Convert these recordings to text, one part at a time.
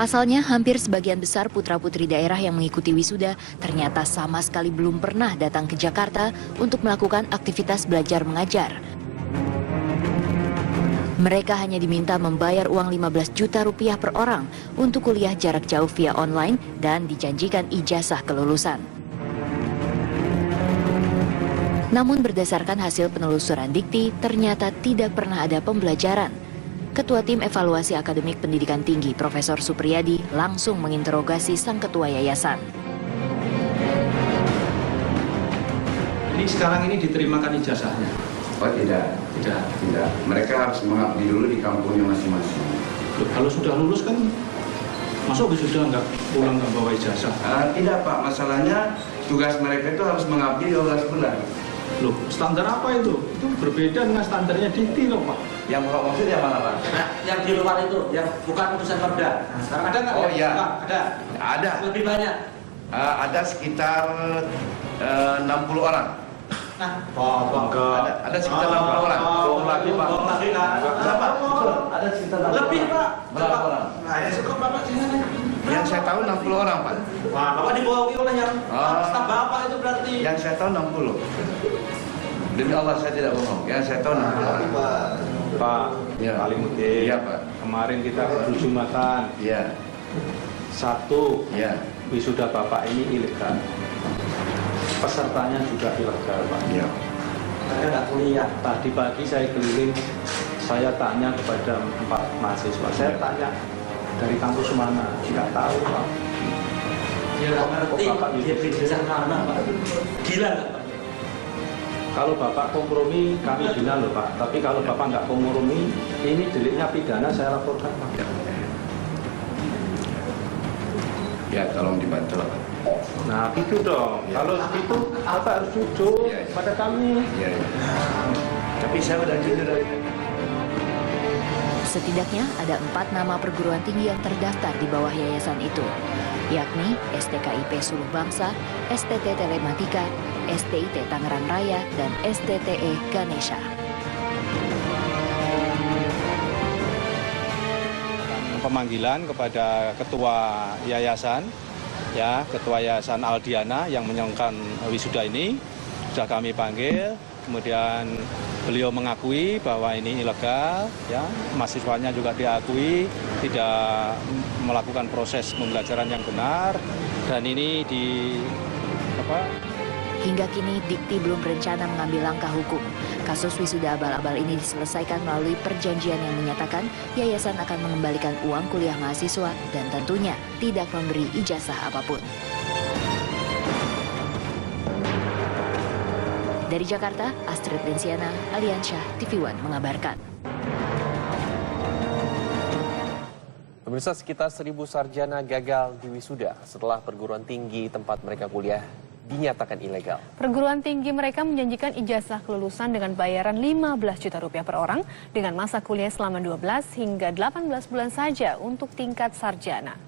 Pasalnya, hampir sebagian besar putra-putri daerah yang mengikuti wisuda ternyata sama sekali belum pernah datang ke Jakarta untuk melakukan aktivitas belajar mengajar. Mereka hanya diminta membayar uang 15 juta rupiah per orang untuk kuliah jarak jauh via online dan dijanjikan ijazah kelulusan. Namun berdasarkan hasil penelusuran Dikti, ternyata tidak pernah ada pembelajaran. Ketua Tim Evaluasi Akademik Pendidikan Tinggi, Profesor Supriyadi, langsung menginterogasi sang ketua yayasan. Ini sekarang ini diterimakan ijazahnya? Oh tidak. Mereka harus mengabdi dulu di kampungnya masing-masing. Kalau sudah lulus kan, masuk sudah nggak pulang nggak bawa ijazah? Tidak Pak, masalahnya tugas mereka itu harus mengabdi 12 bulan. Loh, standar apa itu? Itu berbeda dengan standarnya Dikti loh Pak. Yang Bapak maksud yang mana Pak? Nah, yang di luar itu, yang bukan putusan Perda. Sekarang ada nggak? Oh iya. Ada. Lebih banyak. Ada sekitar 60 orang. Nah, Ada sekitar 60 orang. bohong lagi Pak. Berapa? Ada sekitar 60 Lebih Pak. Berapa orang? Nah, ya cukup Bapak sini. Yang saya tahu 60 orang Pak. Wah, Bapak dibohongi oleh yang staf Bapak itu berarti. Yang saya tahu 60. Demi Allah saya tidak bohong. Yang saya tahu 60 orang. Pak, Ya. paling mungkin. Iya Pak. Kemarin kita berjumatan. Iya. Satu, Iya. wisuda Bapak ini ilegal. Pesertanya juga ilegal, Pak. Iya. Saya nggak kuliah. Tadi pagi saya keliling, saya tanya kepada 4 mahasiswa. Saya tanya dari kampus mana, nggak tahu, Pak. Ya nggak ngerti. Bapak Dia jurusan mana Pak? Gila nggak Pak? Kalau Bapak kompromi, kami bina loh Pak. Tapi kalau Bapak nggak kompromi, ini deliknya pidana, saya laporkan Pak. Ya, tolong dibantu lah Pak. Nah gitu dong, Ya. kalau gitu Bapak harus jujur Ya. pada kami. Iya, iya. Tapi saya udah jujur dari Setidaknya ada 4 nama perguruan tinggi yang terdaftar di bawah yayasan itu, yakni STKIP Suluh Bangsa, STT Telematika, STIT Tangerang Raya, dan STTE Ganesha. Pemanggilan kepada ketua yayasan, ya ketua yayasan Aldiana yang menyongkan wisuda ini sudah kami panggil. Kemudian beliau mengakui bahwa ini ilegal, ya mahasiswanya juga diakui tidak melakukan proses pembelajaran yang benar, dan ini Hingga kini Dikti belum berencana mengambil langkah hukum. Kasus wisuda abal-abal ini diselesaikan melalui perjanjian yang menyatakan yayasan akan mengembalikan uang kuliah mahasiswa dan tentunya tidak memberi ijazah apapun. Dari Jakarta, Astrid Rensiana, Aliansyah, TV One mengabarkan. Pemirsa, sekitar 1.000 sarjana gagal di wisuda setelah perguruan tinggi tempat mereka kuliah dinyatakan ilegal. Perguruan tinggi mereka menjanjikan ijazah kelulusan dengan bayaran 15 juta rupiah per orang dengan masa kuliah selama 12 hingga 18 bulan saja untuk tingkat sarjana.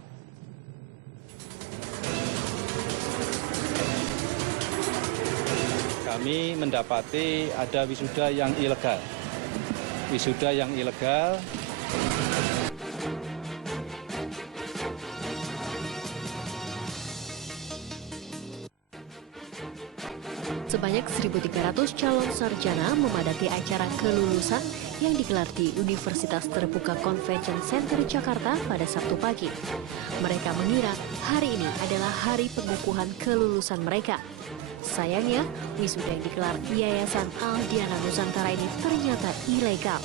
kami mendapati ada wisuda yang ilegal. Wisuda yang ilegal Sebanyak 1.300 calon sarjana memadati acara kelulusan yang digelar di Universitas Terbuka Convention Center Jakarta pada Sabtu pagi. Mereka mengira hari ini adalah hari pengukuhan kelulusan mereka. Sayangnya, wisuda yang digelar Yayasan Aldiana Nusantara ini ternyata ilegal.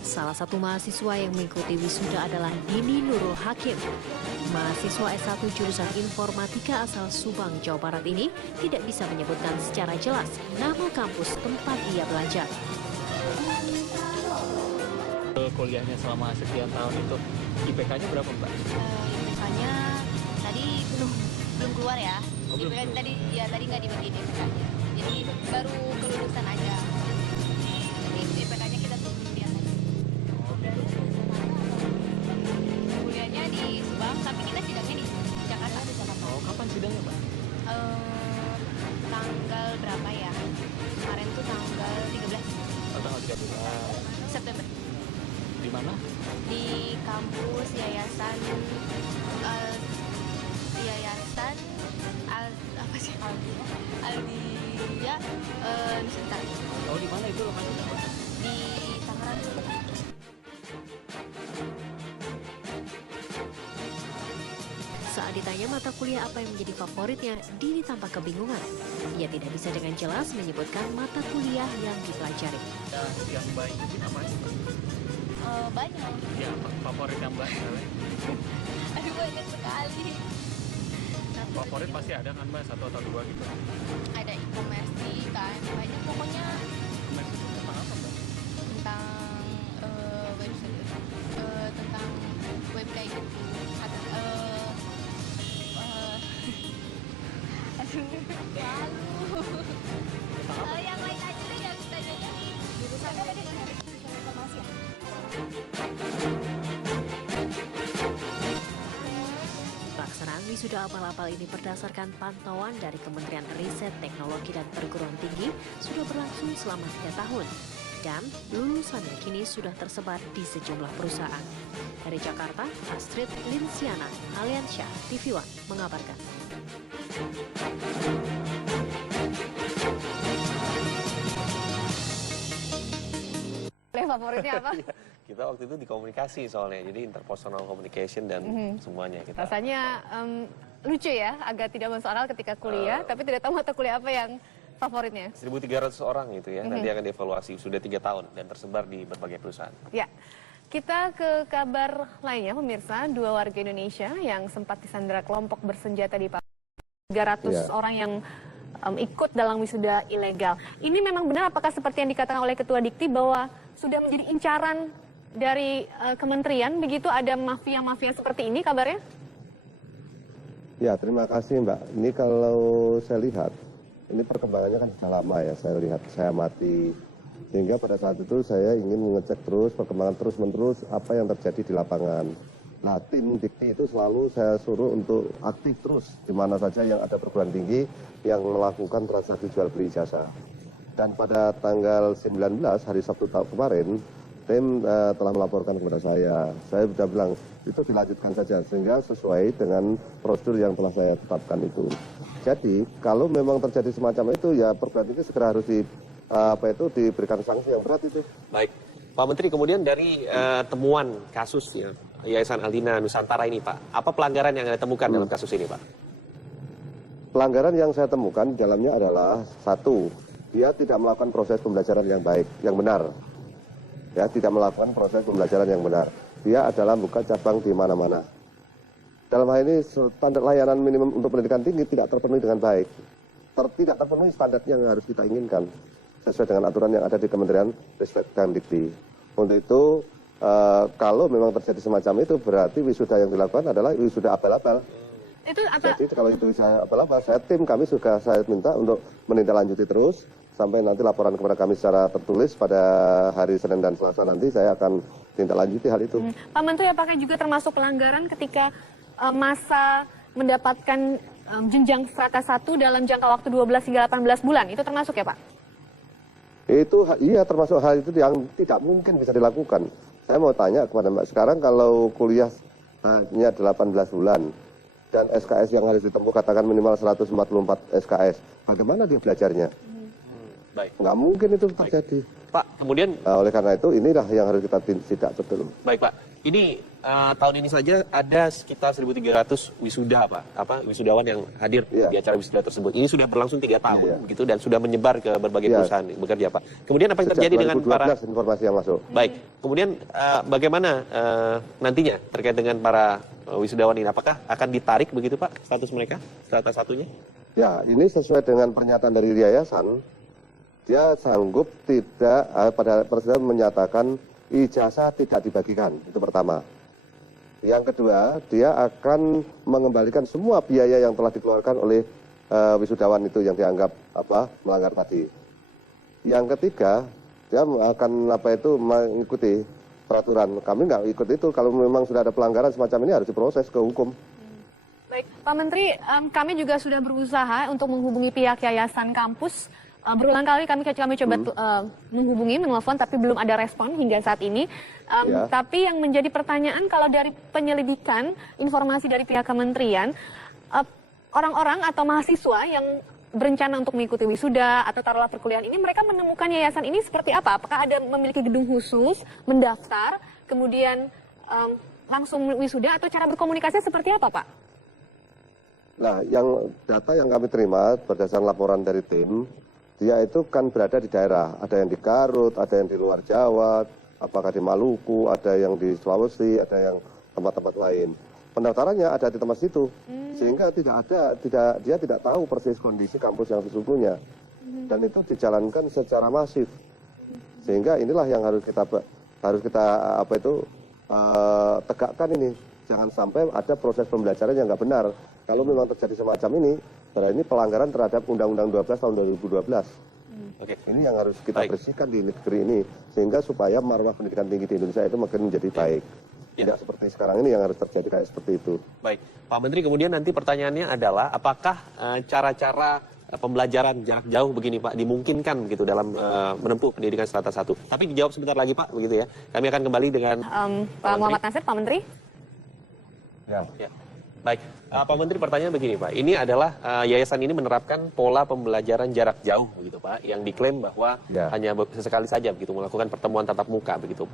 Salah satu mahasiswa yang mengikuti wisuda adalah Dini Nurul Hakim. Mahasiswa S1 jurusan Informatika asal Subang, Jawa Barat ini tidak bisa menyebutkan secara jelas nama kampus tempat ia belajar. Kuliahnya selama sekian tahun itu IPK-nya berapa, Mbak? IPK-nya tadi belum keluar ya. Oh, belum IPK keluar. tadi nggak dibagiin IPK-nya. Jadi baru kelulusan aja. Jadi IPK-nya kita tunggu lihat aja. Kuliahnya di Subang, tapi kita sidangnya di Jakarta. Oh, kapan sidangnya, Mbak? Tanggal berapa ya? Kemarin tuh tanggal 13 Oh, tanggal 13. September. Di mana? Di kampus Yayasan Nusantara. Oh, di mana itu lokasinya, Mbak? Di Tangerang. Saat ditanya mata kuliah apa yang menjadi favoritnya, Dini tampak kebingungan. Ia tidak bisa dengan jelas menyebutkan mata kuliah yang dipelajari. Yang Mbak ikutin apa sih, Mbak? Banyak. Ya, favorit yang Mbak? Aduh, banyak sekali. Favorit pasti ada kan, Mbak? 1 atau 2 gitu. Ada e-commerce kan, banyak pokoknya Komersi itu tentang apa, Mbak? tentang website, tentang web kayak gitu. Ada, aduh, malu. Yang lain aja deh yang ditanyanya. Jurusan apa deh? Jurusan informasi ya? Pelaksanaan wisuda abal-abal ini berdasarkan pantauan dari Kementerian Riset, Teknologi, dan Perguruan Tinggi sudah berlangsung selama 3 tahun. Dan lulusannya kini sudah tersebar di sejumlah perusahaan. Dari Jakarta, Astrid Linsiana, Aliansyah, TV One mengabarkan. Favoritnya apa? Kita waktu itu di komunikasi soalnya, jadi interpersonal communication dan semuanya kita. Rasanya lucu ya, agak tidak masuk akal ketika kuliah, tapi tidak tahu mata kuliah apa yang favoritnya. 1.300 orang gitu ya, nanti akan dievaluasi, sudah 3 tahun dan tersebar di berbagai perusahaan. Ya, kita ke kabar lainnya pemirsa, 2 warga Indonesia yang sempat disandera kelompok bersenjata di Papua. 300 orang yang ikut dalam wisuda ilegal. Ini memang benar apakah seperti yang dikatakan oleh Ketua Dikti bahwa sudah menjadi incaran dari kementerian, begitu ada mafia-mafia seperti ini kabarnya? Ya, terima kasih Mbak. Ini kalau saya lihat, ini perkembangannya kan sudah lama ya, saya amati. Sehingga pada saat itu saya ingin mengecek terus, perkembangan terus-menerus apa yang terjadi di lapangan. Nah, tim Dikti itu selalu saya suruh untuk aktif terus, di mana saja yang ada perguruan tinggi yang melakukan transaksi jual beli ijazah. Dan pada tanggal 19 hari Sabtu kemarin, tim telah melaporkan kepada saya. Saya sudah bilang, itu dilanjutkan saja, sehingga sesuai dengan prosedur yang telah saya tetapkan itu. Jadi, kalau memang terjadi semacam itu, ya perguruan tinggi segera harus diberikan sanksi yang berat itu. Baik, Pak Menteri, kemudian dari temuan kasus ya, Yayasan Aldina Nusantara ini, Pak, apa pelanggaran yang Anda temukan dalam kasus ini, Pak? Pelanggaran yang saya temukan di dalamnya adalah, 1, dia tidak melakukan proses pembelajaran yang baik, yang benar. Ya, tidak melakukan proses pembelajaran yang benar. Dia adalah buka cabang di mana-mana. Dalam hal ini, standar layanan minimum untuk pendidikan tinggi tidak terpenuhi dengan baik. Tidak terpenuhi standar yang harus kita inginkan, sesuai dengan aturan yang ada di Kementerian Ristek dan Dikti. Untuk itu, kalau memang terjadi semacam itu, berarti wisuda yang dilakukan adalah wisuda abal-abal. Itu apa? Jadi kalau itu saya abal-abal, kami juga saya minta untuk menindaklanjuti terus, sampai nanti laporan kepada kami secara tertulis pada hari Senin dan Selasa nanti saya akan tindaklanjuti hal itu. Pak Menteri, apakah juga termasuk pelanggaran ketika masa mendapatkan jenjang strata 1 dalam jangka waktu 12 hingga 18 bulan? Itu termasuk ya, Pak? Itu iya, termasuk hal itu yang tidak mungkin bisa dilakukan. Saya mau tanya kepada Mbak, sekarang kalau kuliah hanya 18 bulan dan SKS yang harus ditempuh katakan minimal 144 SKS, bagaimana dia belajarnya? Baik. Nggak mungkin itu terjadi. Pak, kemudian... oleh karena itu, inilah yang harus kita tindak betul. Baik, Pak. Ini tahun ini saja ada sekitar 1.300 wisuda, Pak. Wisudawan yang hadir di acara wisuda tersebut. Ini sudah berlangsung 3 tahun, begitu, dan sudah menyebar ke berbagai perusahaan bekerja, Pak. Kemudian apa yang terjadi dengan para... informasi yang masuk. Baik. Kemudian bagaimana nantinya terkait dengan para wisudawan ini? Apakah akan ditarik begitu, Pak, status mereka, strata satunya? Ya, ini sesuai dengan pernyataan dari yayasan. Dia sanggup tidak, pada persidangan menyatakan ijazah tidak dibagikan, itu pertama. Yang kedua, dia akan mengembalikan semua biaya yang telah dikeluarkan oleh wisudawan itu yang dianggap melanggar tadi. Yang ketiga, dia akan mengikuti peraturan. Kami nggak ikut itu, kalau memang sudah ada pelanggaran semacam ini harus diproses ke hukum. Baik, Pak Menteri, kami juga sudah berusaha untuk menghubungi pihak yayasan kampus. Berulang kali kami coba menghubungi, menelpon, tapi belum ada respon hingga saat ini. Tapi yang menjadi pertanyaan, kalau dari penyelidikan informasi dari pihak kementerian, orang-orang atau mahasiswa yang berencana untuk mengikuti wisuda atau taruhlah perkuliahan ini, mereka menemukan yayasan ini seperti apa? Apakah ada memiliki gedung khusus, mendaftar, kemudian langsung wisuda, atau cara berkomunikasi seperti apa, Pak? Nah, data yang kami terima berdasarkan laporan dari tim, dia itu kan berada di daerah. Ada yang di Garut, ada yang di luar Jawa, apakah di Maluku, ada yang di Sulawesi, ada yang tempat-tempat lain. Pendaftarannya ada di tempat situ, sehingga dia tidak tahu persis kondisi kampus yang sesungguhnya. Dan itu dijalankan secara masif. Sehingga inilah yang harus kita tegakkan ini. Jangan sampai ada proses pembelajaran yang nggak benar. Kalau memang terjadi semacam ini, berarti ini pelanggaran terhadap Undang-Undang 12 tahun 2012. Ini yang harus kita bersihkan di negeri ini, sehingga supaya marwah pendidikan tinggi di Indonesia itu makin menjadi baik. Tidak seperti sekarang ini yang harus terjadi kayak seperti itu. Baik, Pak Menteri, kemudian nanti pertanyaannya adalah apakah cara-cara pembelajaran jarak jauh begini Pak dimungkinkan begitu dalam menempuh pendidikan strata 1? Tapi dijawab sebentar lagi Pak, begitu ya. Kami akan kembali dengan Pak Muhammad Nasir, Pak Menteri. Ya. Baik, Pak Menteri, pertanyaan begini Pak. Ini adalah yayasan ini menerapkan pola pembelajaran jarak jauh begitu Pak, yang diklaim bahwa hanya sesekali saja begitu melakukan pertemuan tatap muka begitu.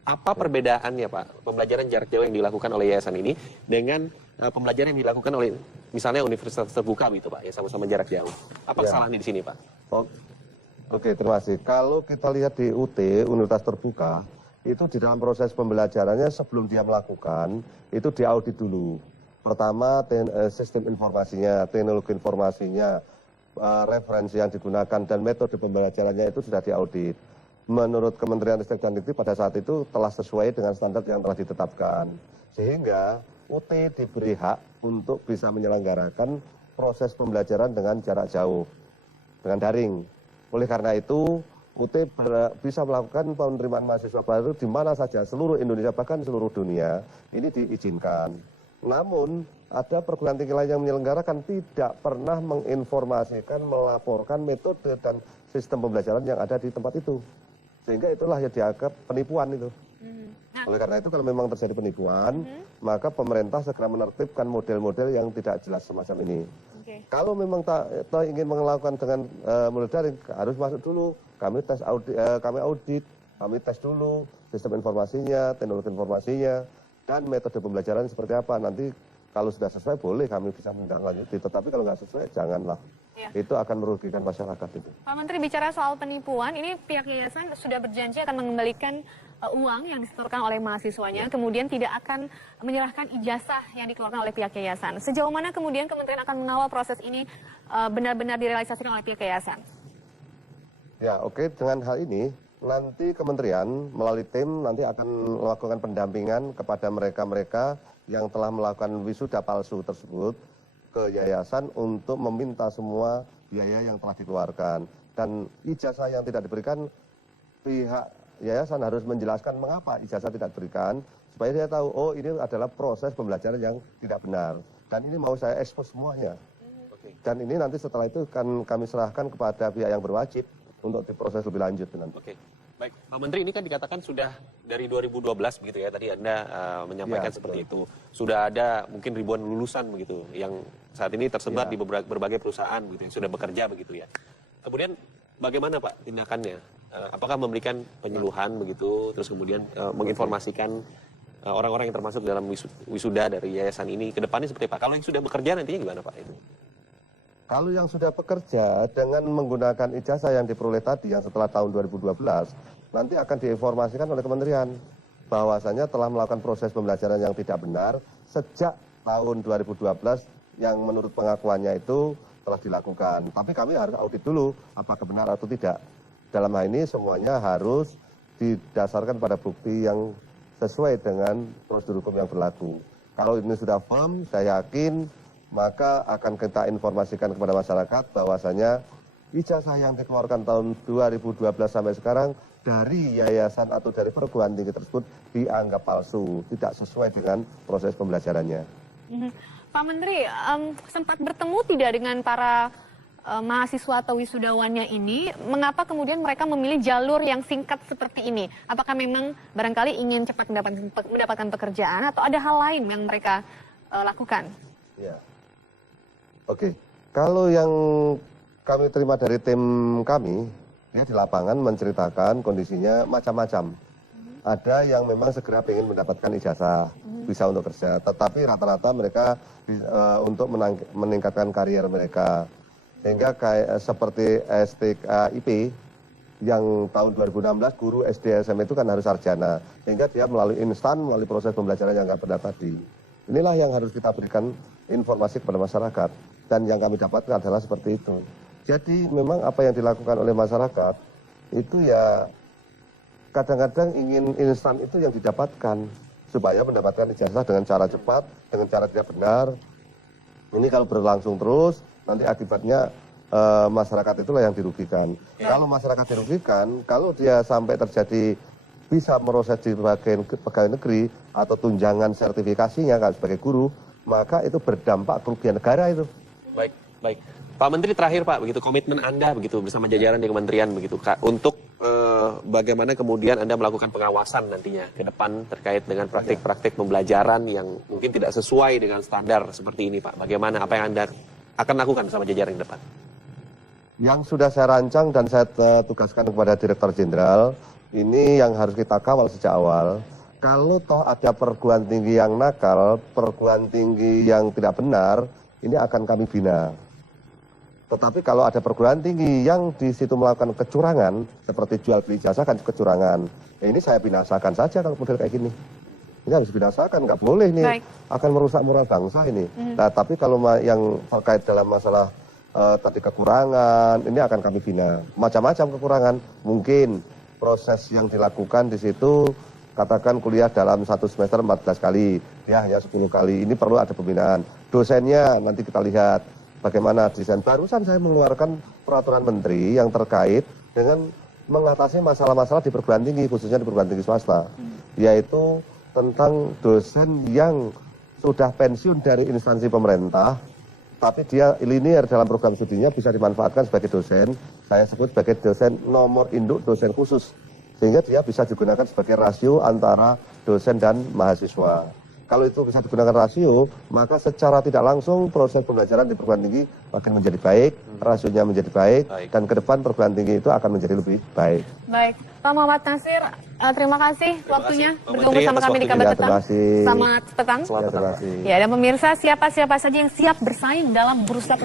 Apa perbedaannya Pak, pembelajaran jarak jauh yang dilakukan oleh yayasan ini dengan pembelajaran yang dilakukan oleh misalnya universitas terbuka gitu Pak, ya sama-sama jarak jauh? Apa kesalahannya di sini Pak? Oke, terima kasih. Kalau kita lihat di UT, Universitas Terbuka, itu di dalam proses pembelajarannya sebelum dia melakukan, itu diaudit dulu. Pertama, sistem informasinya, teknologi informasinya, referensi yang digunakan, dan metode pembelajarannya itu sudah diaudit. Menurut Kementerian Ristek dan Dikti pada saat itu telah sesuai dengan standar yang telah ditetapkan. Sehingga UT diberi hak untuk bisa menyelenggarakan proses pembelajaran dengan jarak jauh, dengan daring. Oleh karena itu, UT bisa melakukan penerimaan mahasiswa baru di mana saja, seluruh Indonesia, bahkan seluruh dunia, ini diizinkan. Namun, ada perguruan tinggi lain yang menyelenggarakan tidak pernah menginformasikan, melaporkan metode dan sistem pembelajaran yang ada di tempat itu. Sehingga itulah yang dianggap penipuan itu. Oleh karena itu, kalau memang terjadi penipuan, maka pemerintah segera menertibkan model-model yang tidak jelas semacam ini. Kalau memang ingin melakukan dengan model daring, harus masuk dulu. Kami audit, kami tes dulu sistem informasinya, teknologi informasinya, dan metode pembelajaran seperti apa. Nanti kalau sudah sesuai boleh kami bisa menindaklanjuti, tetapi kalau nggak sesuai janganlah. Itu akan merugikan masyarakat itu. Pak Menteri, bicara soal penipuan, ini pihak yayasan sudah berjanji akan mengembalikan uang yang disetorkan oleh mahasiswanya, kemudian tidak akan menyerahkan ijazah yang dikeluarkan oleh pihak yayasan. Sejauh mana kemudian kementerian akan mengawal proses ini benar-benar direalisasikan oleh pihak yayasan? Ya, oke. Dengan hal ini, nanti kementerian melalui tim nanti akan melakukan pendampingan kepada mereka-mereka yang telah melakukan wisuda palsu tersebut ke yayasan untuk meminta semua biaya yang telah dikeluarkan. Dan ijazah yang tidak diberikan, pihak yayasan harus menjelaskan mengapa ijazah tidak diberikan, supaya dia tahu, oh ini adalah proses pembelajaran yang tidak benar. Dan ini mau saya ekspos semuanya. Dan ini nanti setelah itu akan kami serahkan kepada pihak yang berwajib untuk diproses lebih lanjut nanti. Baik, Pak Menteri, ini kan dikatakan sudah dari 2012 begitu ya, tadi Anda menyampaikan seperti itu. Sudah ada mungkin ribuan lulusan begitu yang saat ini tersebar di berbagai perusahaan begitu yang sudah bekerja begitu ya. Kemudian bagaimana Pak tindakannya? Apakah memberikan penyuluhan begitu, terus kemudian menginformasikan orang-orang yang termasuk dalam wisuda dari yayasan ini ke depannya seperti apa? Kalau yang sudah bekerja nantinya gimana Pak itu? Kalau yang sudah bekerja dengan menggunakan ijazah yang diperoleh tadi yang setelah tahun 2012, nanti akan diinformasikan oleh kementerian bahwasanya telah melakukan proses pembelajaran yang tidak benar sejak tahun 2012 yang menurut pengakuannya itu telah dilakukan. Tapi kami harus audit dulu apakah benar atau tidak. Dalam hal ini semuanya harus didasarkan pada bukti yang sesuai dengan prosedur hukum yang berlaku. Kalau ini sudah firm, saya yakin maka akan kita informasikan kepada masyarakat bahwasanya ijazah yang dikeluarkan tahun 2012 sampai sekarang dari yayasan atau dari perguruan tinggi tersebut dianggap palsu, tidak sesuai dengan proses pembelajarannya. Pak Menteri, sempat bertemu tidak dengan para mahasiswa atau wisudawannya ini? Mengapa kemudian mereka memilih jalur yang singkat seperti ini? Apakah memang barangkali ingin cepat mendapatkan pekerjaan atau ada hal lain yang mereka lakukan? Ya. Oke, Kalau yang kami terima dari tim kami, dia di lapangan menceritakan kondisinya macam-macam. Ada yang memang segera ingin mendapatkan ijazah, bisa untuk kerja. Tetapi rata-rata mereka untuk meningkatkan karier mereka. Sehingga kayak seperti STKIP, yang tahun 2016 guru SD SMP itu kan harus sarjana, sehingga dia melalui instan, melalui proses pembelajaran yang nggak pernah tadi. Inilah yang harus kita berikan informasi kepada masyarakat, dan yang kami dapatkan adalah seperti itu. Jadi memang apa yang dilakukan oleh masyarakat itu ya kadang-kadang ingin instan itu yang didapatkan, supaya mendapatkan ijazah dengan cara cepat, dengan cara tidak benar. Ini kalau berlangsung terus, nanti akibatnya masyarakat itulah yang dirugikan. Kalau masyarakat dirugikan, kalau dia sampai terjadi bisa meroses di pegawai negeri atau tunjangan sertifikasinya kan sebagai guru, maka itu berdampak kerugian negara itu. Baik, baik. Pak Menteri terakhir Pak, begitu komitmen Anda begitu bersama jajaran di kementerian begitu Kak, untuk bagaimana kemudian Anda melakukan pengawasan nantinya ke depan terkait dengan praktik-praktik pembelajaran yang mungkin tidak sesuai dengan standar seperti ini Pak. Bagaimana apa yang Anda akan lakukan sama jajaran ke depan? Yang sudah saya rancang dan saya tugaskan kepada Direktur Jenderal, ini yang harus kita kawal sejak awal. Kalau toh ada perguruan tinggi yang nakal, perguruan tinggi yang tidak benar, ini akan kami bina. Tetapi kalau ada perguruan tinggi yang di situ melakukan kecurangan, seperti jual beli jasa kan kecurangan, ya ini saya binasakan saja kalau model kayak gini. Ini harus binasakan, nggak boleh ini. Baik. Akan merusak moral bangsa ini. Nah, tapi kalau yang terkait dalam masalah tadi kekurangan, ini akan kami bina. Macam-macam kekurangan, mungkin proses yang dilakukan di situ, katakan kuliah dalam 1 semester 14 kali, ya hanya 10 kali, ini perlu ada pembinaan. Dosennya nanti kita lihat bagaimana desain. Barusan saya mengeluarkan peraturan menteri yang terkait dengan mengatasi masalah-masalah di perguruan tinggi, khususnya di perguruan tinggi swasta, yaitu tentang dosen yang sudah pensiun dari instansi pemerintah, tapi dia linear dalam program studinya bisa dimanfaatkan sebagai dosen, saya sebut sebagai dosen nomor induk dosen khusus, sehingga dia bisa digunakan sebagai rasio antara dosen dan mahasiswa. Kalau itu bisa digunakan rasio, maka secara tidak langsung proses pembelajaran di perguruan tinggi makin menjadi baik, rasionya menjadi baik, dan ke depan perguruan tinggi itu akan menjadi lebih baik. Baik, Pak Muhammad Nasir, terima kasih waktunya bergabung bersama kami di Kabar Petang. Selamat petang. Terima kasih. Ya, dan pemirsa, siapa saja yang siap bersaing dalam bursa